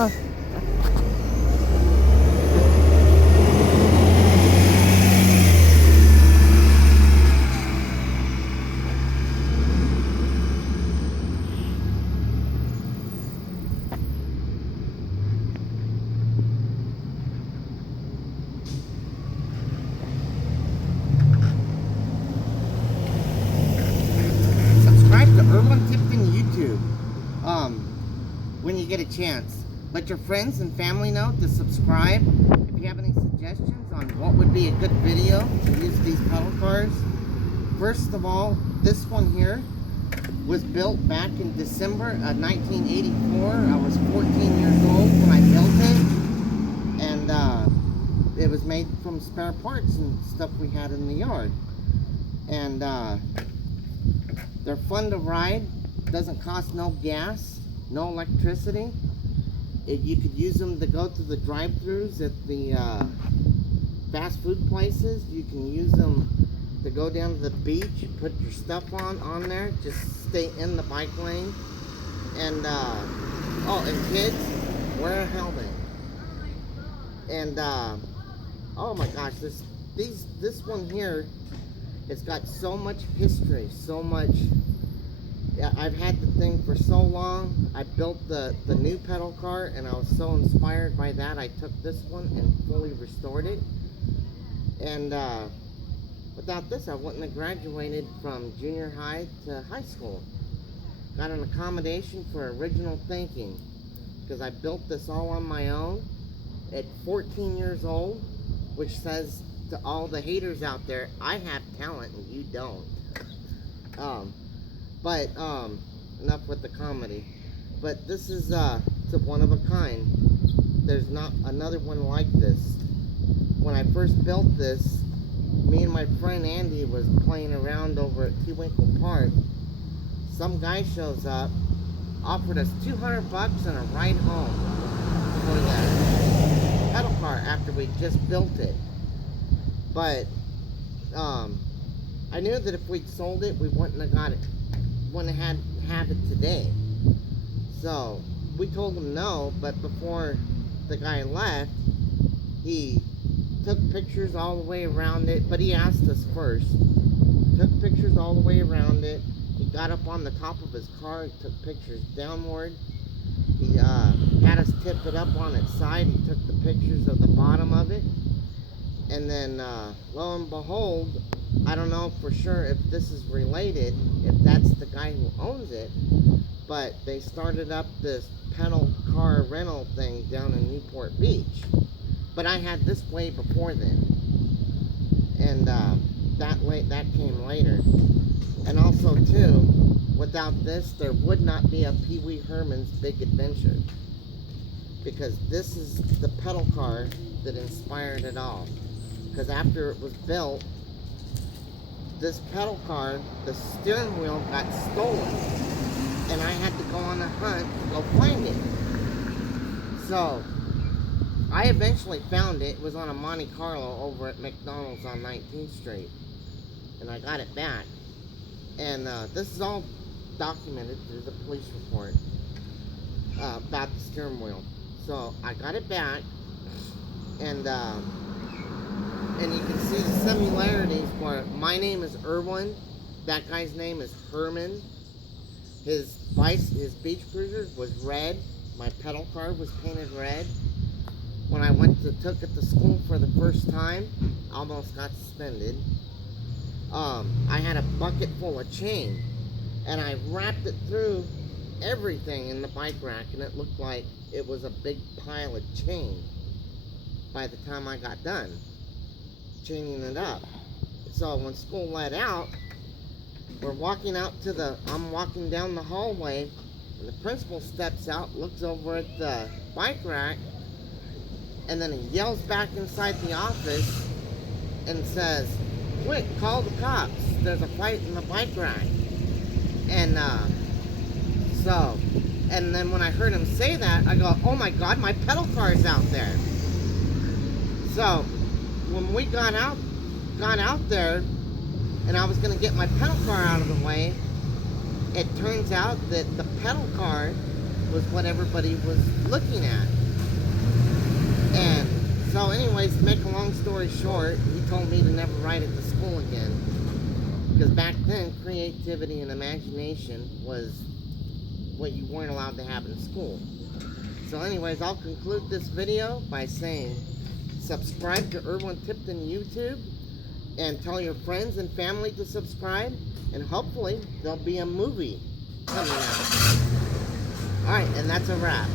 Oh. Subscribe to ErwinTiptonYouTube. When you get a chance, let your friends and family know to subscribe. If you have any suggestions on what would be a good video to use these pedal cars. First of all, this one here was built back in December of 1984. I was 14 years old when I built it, and it was made from spare parts and stuff we had in the yard. And they're fun to ride. Doesn't cost no gas, no electricity. You could use them to go to the drive-thrus at the fast food places. You can use them to go down to the beach, put your stuff on there, just stay in the bike lane. And oh, and kids, wear a helmet. And oh my gosh, this one here, it's got so much history, so much. I've had the thing for so long. I built the new pedal car, and I was so inspired by that, I took this one and fully restored it. And without this, I wouldn't have graduated from junior high to high school. Got an accommodation for original thinking, because I built this all on my own at 14 years old, which says to all the haters out there, I have talent and you don't. But enough with the comedy. But this is it's a one of a kind. There's not another one like this. When I first built this, me and my friend Andy was playing around over at T-Winkle Park. Some guy shows up, offered us $200 and a ride home for the pedal car after we just built it. But I knew that if we'd sold it, we wouldn't have got it, wouldn't have it today. So we told him no, but before the guy left, he took pictures all the way around it, but he asked us first. Took pictures all the way around it. He got up on the top of his car and took pictures downward. He had us tip it up on its side. He took the pictures of the bottom of it. And then, lo and behold, I don't know for sure if this is related, if that's the guy who owns it, but they started up this pedal car rental thing down in Newport Beach. But I had this way before then, and that came later. And also too, without this, there would not be a Pee Wee Herman's Big Adventure, because this is the pedal car that inspired it all. Because after it was built, this pedal car, the steering wheel got stolen, and I had to go on a hunt to go find it. So I eventually found it. It was on a Monte Carlo over at McDonald's on 19th Street, and I got it back. And this is all documented through the police report about the steering wheel. So I got it back, and you can see the similarities where my name is Erwin, that guy's name is Herman. His beach cruiser was red. My pedal car was painted red. When I took it to school for the first time, almost got suspended. I had a bucket full of chain, and I wrapped it through everything in the bike rack, and it looked like it was a big pile of chain by the time I got done chaining it up. So when school let out, I'm walking down the hallway, and the principal steps out, looks over at the bike rack, and then he yells back inside the office and says, "Quick, call the cops. There's a fight in the bike rack." And so And then when I heard him say that, I go, oh my God, my pedal car is out there. So when we got out there, and I was going to get my pedal car out of the way, it turns out that the pedal car was what everybody was looking at. And so anyways, to make a long story short, he told me to never ride it to school again. Because back then, creativity and imagination was what you weren't allowed to have in school. So anyways, I'll conclude this video by saying, subscribe to ErwinTiptonYouTube, and tell your friends and family to subscribe, and hopefully there'll be a movie coming out. Alright, and that's a wrap.